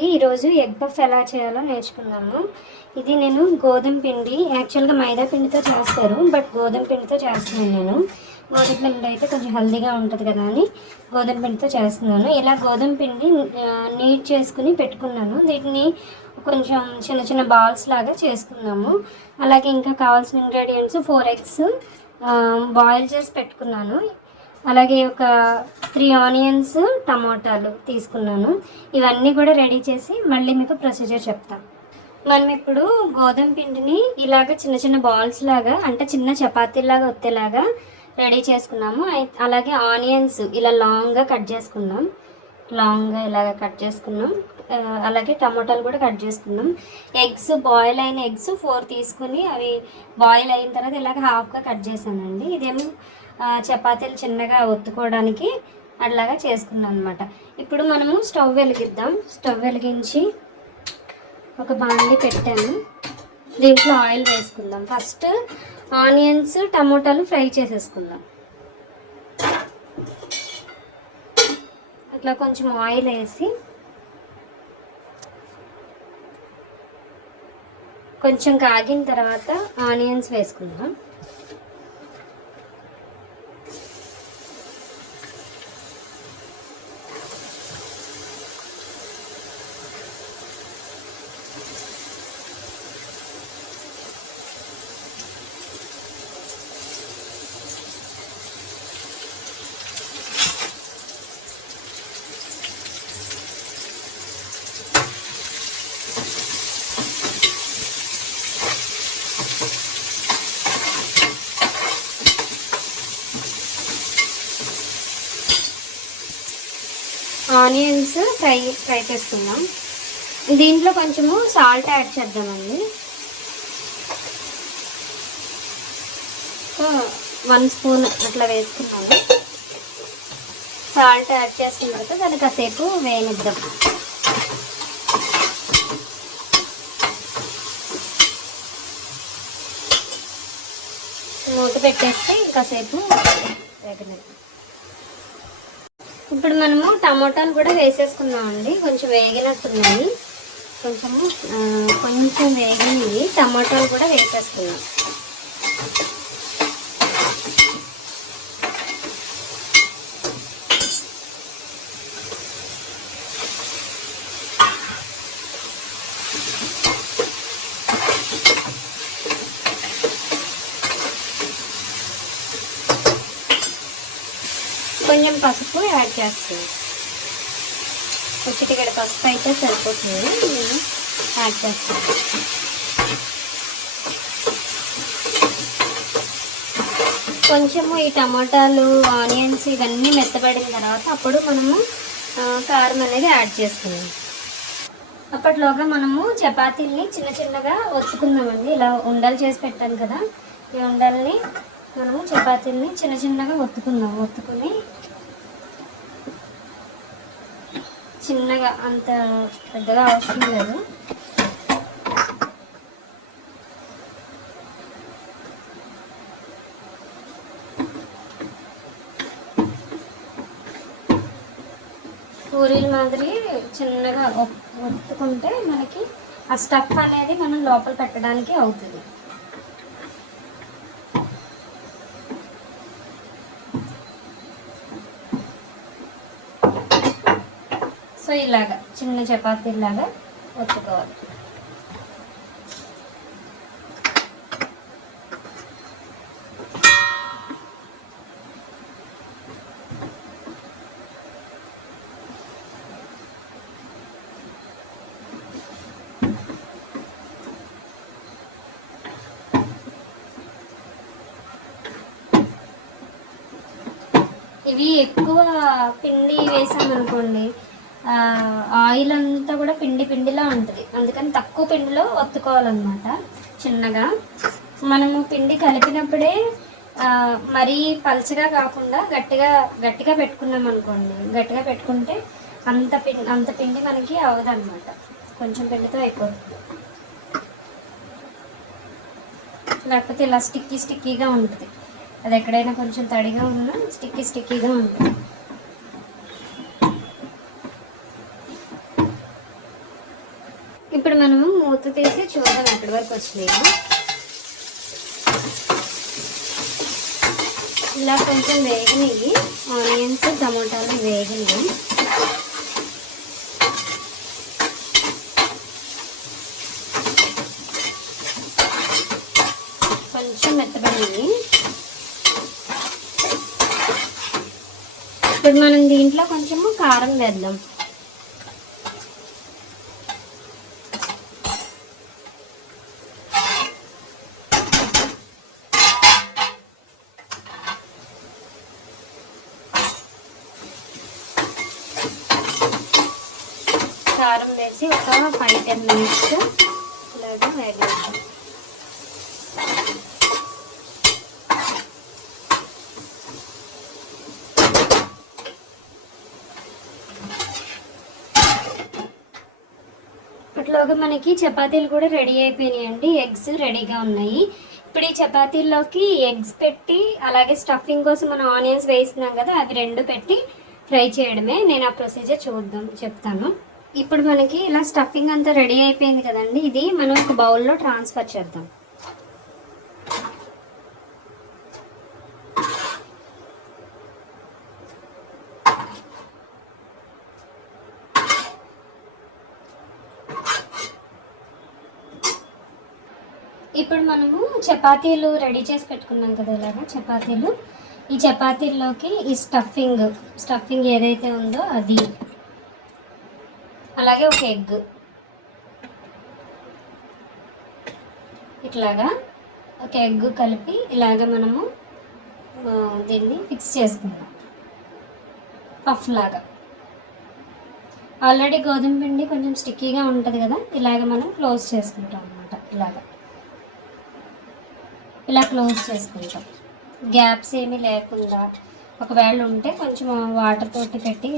ఈరోజు egg puff ఎలా చేయాలో నేర్చుకుందాము. ఇది నేను గోధుమ పిండి, యాక్చువల్గా మైదా పిండితో చేస్తారు, బట్ గోధుమ పిండితో చేస్తున్నాను నేను. గోధుమ పిండి అయితే కొంచెం హెల్దీగా ఉంటుంది కదా అని గోధుమ పిండితో చేస్తున్నాను. ఇలా గోధుమ పిండి నీట్ చేసుకుని పెట్టుకున్నాను. వీటిని కొంచెం చిన్న చిన్న బాల్స్ లాగా చేసుకున్నాము. అలాగే ఇంకా కావాల్సిన ఇంగ్రీడియంట్స్ 4 eggs బాయిల్ చేసి పెట్టుకున్నాను. అలాగే ఒక 3 ఆనియన్స్, టమాటాలు తీసుకున్నాను. ఇవన్నీ కూడా రెడీ చేసి మళ్ళీ మీకు ప్రొసీజర్ చెప్తాను. మనం ఇప్పుడు గోధుమ పిండిని ఇలాగ చిన్న చిన్న బాల్స్ లాగా, అంటే చిన్న చపాతీలాగా వచ్చేలాగా రెడీ చేసుకున్నాము. అలాగే ఆనియన్స్ ఇలా లాంగ్గా కట్ చేసుకున్నాం. ఇలాగ కట్ చేసుకున్నాం. అలాగే టమాటాలు కూడా కట్ చేసుకున్నాం. ఎగ్స్, బాయిల్ అయిన ఎగ్స్ 4 తీసుకుని అవి బాయిల్ అయిన తర్వాత ఇలాగ హాఫ్గా కట్ చేశానండి. ఇదేమో చపాతీలు చిన్నగా ఒత్తుకోవడానికి అట్లాగా చేసుకున్నాం అనమాట. ఇప్పుడు మనము స్టవ్ వెలిగిద్దాం. స్టవ్ వెలిగించి ఒక బాండి పెట్టాను. దీంట్లో ఆయిల్ వేసుకుందాం. ఫస్ట్ ఆనియన్స్, టమోటాలు ఫ్రై చేసేసుకుందాం. అట్లా కొంచెం ఆయిల్ వేసి కొంచెం కాగిన తర్వాత ఆనియన్స్ వేసుకుందాం. ఆనియన్స్ ఫ్రై చేసుకుందాం. దీంట్లో కొంచెము సాల్ట్ యాడ్ చేద్దామండి. 1 స్పూన్ అట్లా వేసుకున్నాము. సాల్ట్ యాడ్ చేసిన తర్వాత దాన్ని కాసేపు వేయనిద్దాం. మూత పెట్టేస్తే కాసేపు వేగనిద్దాం. ఇప్పుడు మనము టమాటాలు కూడా వేసేసుకున్నామండి. కొంచెం వేగినట్టున్నాయి. కొంచెం వేగినవి టమాటాలు కూడా వేసేసుకున్నాం. కొంచెం పసుపు యాడ్ చేస్తుంది. చిటికెడ పసుపు అయితే సరిపోతుంది. నేను యాడ్ చేస్తాను. కొంచెము ఈ టమాటాలు, ఆనియన్స్ ఇవన్నీ మెత్తబడిన తర్వాత అప్పుడు మనము కారం అనేది యాడ్ చేసుకుందాం. అప్పట్లోగా మనము చపాతీల్ని చిన్న చిన్నగా ఒత్తుకుందామండి. ఇలా ఉండలు చేసి పెట్టాను కదా, ఈ ఉండల్ని మనము చపాతీల్ని చిన్న చిన్నగా ఒత్తుకుందాం. ఒత్తుకుని చిన్నగా, అంత పెద్దగా అవసరం లేదు. పూరీల మాదిరి చిన్నగా ఒత్తుకుంటే మనకి ఆ స్టఫ్ అనేది మనం లోపల పెట్టడానికి అవుతుంది. సో ఇలాగా చిన్న చపాతీలాగా ఒత్తుకోవాలి. ఇవి ఎక్కువ పిండి వేసామనుకోండి, ఆయిల్ అంతా కూడా పిండిలా ఉంటుంది. అందుకని తక్కువ పిండిలో ఒత్తుకోవాలన్నమాట. చిన్నగా మనము పిండి కలిపినప్పుడే మరీ పలుచగా కాకుండా గట్టిగా పెట్టుకున్నాం అనుకోండి. గట్టిగా పెట్టుకుంటే అంత పిండి మనకి అవ్వదన్నమాట. కొంచెం పిండితో అయిపోతుంది. లేకపోతే ఇలా స్టిక్కీగా ఉంటుంది. అది ఎక్కడైనా కొంచెం తడిగా ఉన్నా స్టిక్కీగా ఉంటుంది. ఇప్పుడు మనము మూత తీసి చూద్దాం ఎక్కడి వరకు వచ్చినాయి. ఇలా కొంచెం వేగినవి ఆనియన్స్ టమోటాలు వేగినవి. కొంచెం మెత్తబడినవి. ఇప్పుడు మనం దీంట్లో కొంచెము కారం వేద్దాం. కారం వేసి ఒక 5-10 మినిట్స్ ఇలాగా వేగేద్దాం. ఇప్పటిలోగా మనకి చపాతీలు కూడా రెడీ అయిపోయినాయండి. ఎగ్స్ రెడీగా ఉన్నాయి. ఇప్పుడు ఈ చపాతీల్లోకి ఎగ్స్ పెట్టి అలాగే స్టఫింగ్ కోసం మనం ఆనియన్స్ వేస్తున్నాం కదా, అవి 2 పెట్టి ఫ్రై చేయడమే. నేను ఆ ప్రొసీజర్ చెప్తాను. ఇప్పుడు మనకి ఇలా స్టఫింగ్ అంతా రెడీ అయిపోయింది కదండి. ఇది మనం ఒక బౌల్లో ట్రాన్స్ఫర్ చేద్దాం. ఇప్పుడు మనము చపాతీలు రెడీ చేసి పెట్టుకున్నాం కదా, ఇలాగా చపాతీలు. ఈ చపాతీల్లోకి ఈ స్టఫింగ్ ఏదైతే ఉందో అది, అలాగే ఒక ఎగ్ ఇట్లాగా ఒక ఎగ్ కలిపి ఇలాగ మనము దీన్ని ఫిక్స్ చేసుకుందాం పఫ్ లాగా. ఆల్రెడీ గోధుమ పిండి కొంచెం స్టిక్కీగా ఉంటుంది కదా, ఇలాగ మనం క్లోజ్ చేసుకుంటాం అన్నమాట. ఇలా క్లోజ్ చేసుకుంటాం, గ్యాప్స్ ఏమీ లేకుండా. ఒకవేళ ఉంటే కొంచెం వాటర్ తోటి పెట్టి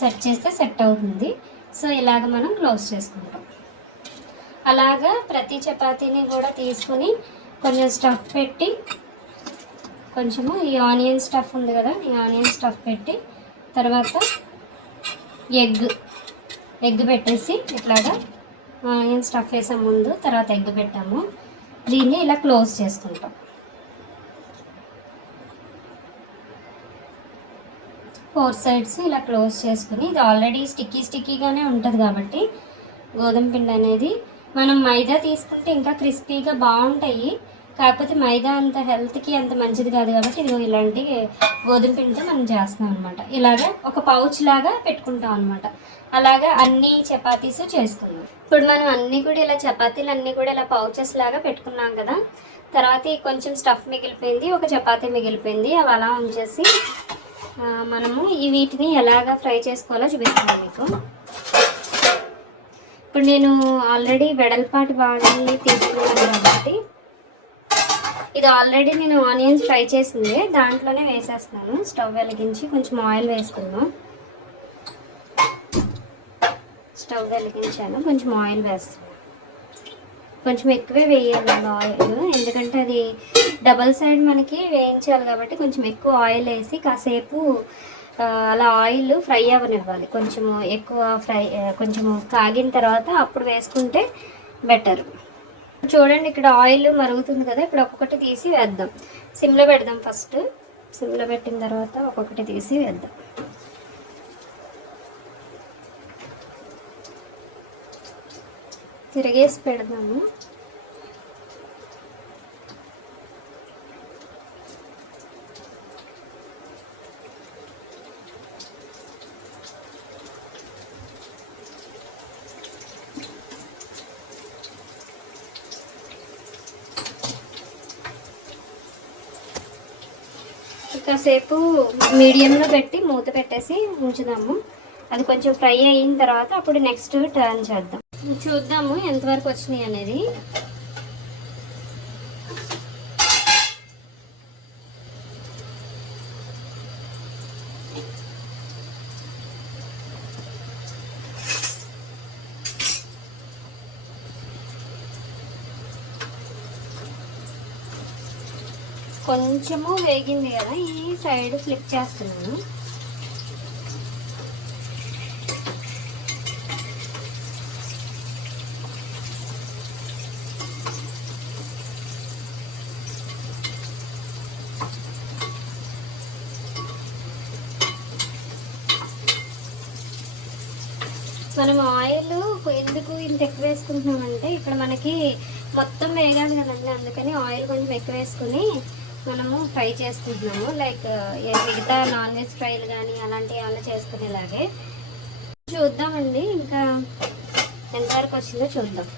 సెట్ చేస్తే సెట్ అవుతుంది. సో ఇలాగ మనం క్లోజ్ చేసుకుంటాం. అలాగా ప్రతి చపాతీని కూడా తీసుకుని కొంచెం స్టఫ్ పెట్టి, కొంచెము ఈ ఆనియన్ స్టఫ్ ఉంది కదా, ఈ ఆనియన్ స్టఫ్ పెట్టి తర్వాత ఎగ్ పెట్టేసి ఇట్లాగా ఆనియన్ స్టఫ్ వేసాం ముందు, తర్వాత ఎగ్ పెట్టాము. దీన్ని ఇలా క్లోజ్ చేసుకుంటాం. 4 సైడ్స్ ఇలా క్లోజ్ చేసుకుని, ఇది ఆల్రెడీ స్టిక్కీగానే ఉంటుంది కాబట్టి గోధుమ పిండి అనేది, మనం మైదా తీసుకుంటే ఇంకా క్రిస్పీగా బాగుంటాయి. కాకపోతే మైదా అంత హెల్త్కి అంత మంచిది కాదు కాబట్టి ఇది ఇలాంటి గోధుమ పిండితో మనం చేస్తాం అనమాట. ఇలాగా ఒక పౌచ్ లాగా పెట్టుకుంటాం అనమాట. అలాగా అన్ని చపాతీస్ చేసుకుందాం. ఇప్పుడు మనం అన్నీ కూడా ఇలా చపాతీలు అన్నీ కూడా ఇలా పౌచెస్ లాగా పెట్టుకున్నాం కదా. తర్వాత కొంచెం స్టఫ్ మిగిలిపోయింది, ఒక చపాతీ మిగిలిపోయింది. అవి అలా ఉంచేసి మనము వీటిని ఎలాగా ఫ్రై చేసుకోవాలో చూపిస్తాను మీకు. ఇప్పుడు నేను ఆల్రెడీ వెడల్పాటి బాణలి తీసుకున్నాను కాబట్టి ఇది ఆల్రెడీ నేను ఆనియన్స్ ఫ్రై చేసింది దాంట్లోనే వేసేస్తున్నాను. స్టవ్ వెలిగించి కొంచెం ఆయిల్ వేసుకుందాం. స్టవ్ వెలిగించాను, కొంచెం ఆయిల్ వేస్తున్నాను. కొంచెం ఎక్కువే వేయాలి ఆయిల్, ఎందుకంటే అది డబల్ సైడ్ మనకి వేయించాలి కాబట్టి కొంచెం ఎక్కువ ఆయిల్ వేసి కాసేపు అలా ఆయిల్ ఫ్రై అవ్వనివ్వాలి. కొంచెము ఎక్కువ కొంచెము కాగిన తర్వాత అప్పుడు వేసుకుంటే బెటర్. చూడండి ఇక్కడ ఆయిల్ మరుగుతుంది కదా, ఇప్పుడు ఒక్కొక్కటి తీసి వేద్దాం. సిమ్లో పెడదాం. ఫస్ట్ సిమ్లో పెట్టిన తర్వాత ఒక్కొక్కటి తీసి వేద్దాం. తిరిగేసి పెడదాము. కాసేపు మీడియంలో పెట్టి మూత పెట్టేసి ఉంచుదాము. అది కొంచెం ఫ్రై అయిన తర్వాత అప్పుడు నెక్స్ట్ టర్న్ చేద్దాం. చూద్దాము ఎంతవరకు వచ్చినాయి అనేది. కొంచెము వేగింది కదా, ఈ సైడ్ ఫ్లిప్ చేస్తున్నాను. మనం ఆయిల్ ఎందుకు ఇంత ఎక్కువ వేసుకుంటున్నామంటే ఇక్కడ మనకి మొత్తం వేగాలి కదండి, అందుకని ఆయిల్ కొంచెం ఎక్కువ వేసుకుని మనము ఫ్రై చేసుకుంటున్నాము. లైక్ మిగతా నాన్ వెజ్ ఫ్రైలు కానీ అలాంటివి ఏమైనా చేసుకునేలాగే. చూద్దామండి ఇంకా ఎంతవరకు వచ్చిందో చూద్దాం.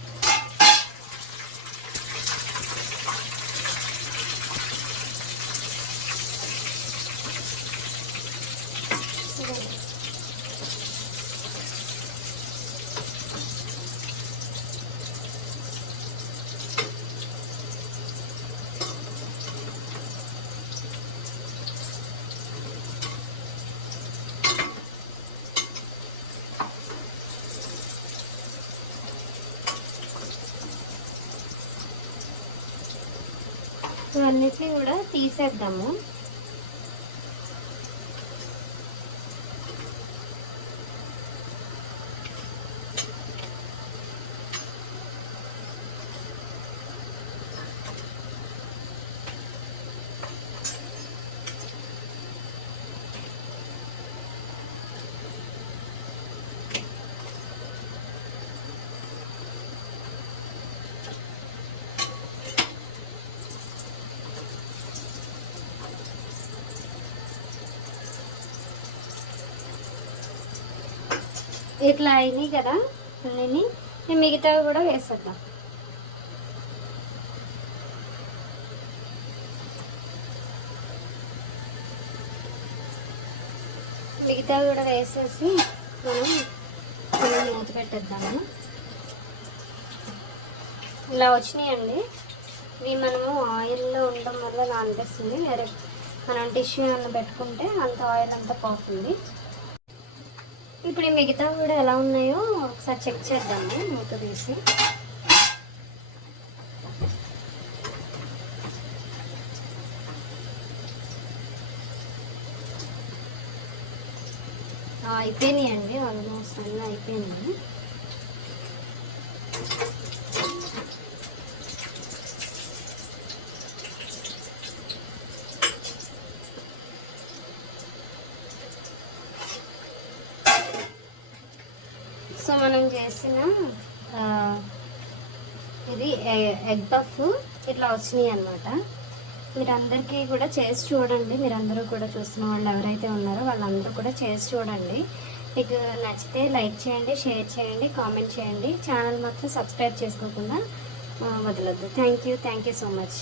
ఇవన్నిటిని కూడా తీసేద్దాము. ఇట్లా అయినాయి కదా అన్నీ, మిగతావి కూడా వేసేద్దాం. మిగతావి కూడా వేసేసి మనం మూత పెట్టేద్దాము. ఇలా వచ్చినాయండి. ఇవి మనము ఆయిల్లో ఉండడం వల్ల ఇలా అనిపిస్తుంది. వేరే మనం టిష్యూ ఏమైనా పెట్టుకుంటే అంత ఆయిల్ అంతా పోతుంది. ఇప్పుడు ఈ మిగతా కూడా ఎలా ఉన్నాయో ఒకసారి చెక్ చేద్దాము మూత తీసి. అయిపోయినాయండి, ఆల్మోస్ట్ అన్నీ అయిపోయినాయి. సో మనం చేసిన ఇది ఎగ్ పఫ్ ఇట్లా వచ్చినాయి అన్నమాట. మీరందరికీ కూడా చేసి చూడండి. మీరందరూ కూడా చూస్తున్న వాళ్ళు ఎవరైతే ఉన్నారో వాళ్ళందరూ కూడా చేసి చూడండి. మీకు నచ్చితే లైక్ చేయండి, షేర్ చేయండి, కామెంట్ చేయండి. ఛానల్ మాత్రం సబ్స్క్రైబ్ చేసుకోకుండా వదలొద్దు. Thank you so much.